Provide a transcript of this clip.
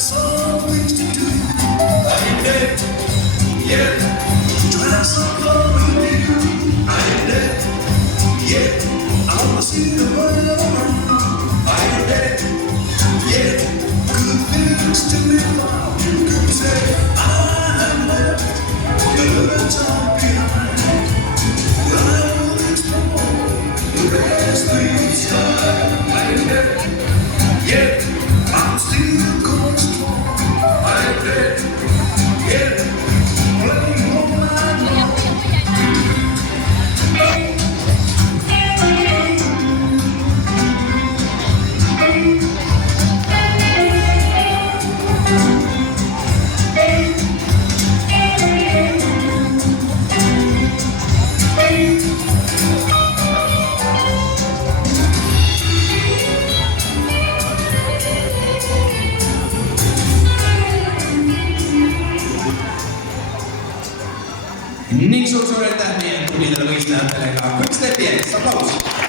some things to do. I ain't dead yet. Try some loving you. I ain't dead yet. I wanna see the world. I ain't dead yet. Good things to live on. You can say I left the good time behind. But I will explore the rest inside. I ain't dead yet. I'm still going strong. I ain't dead yet. Playing all night long. Niin suuret tähdien tuli Luis näyttelee Quickstepien. Applausi.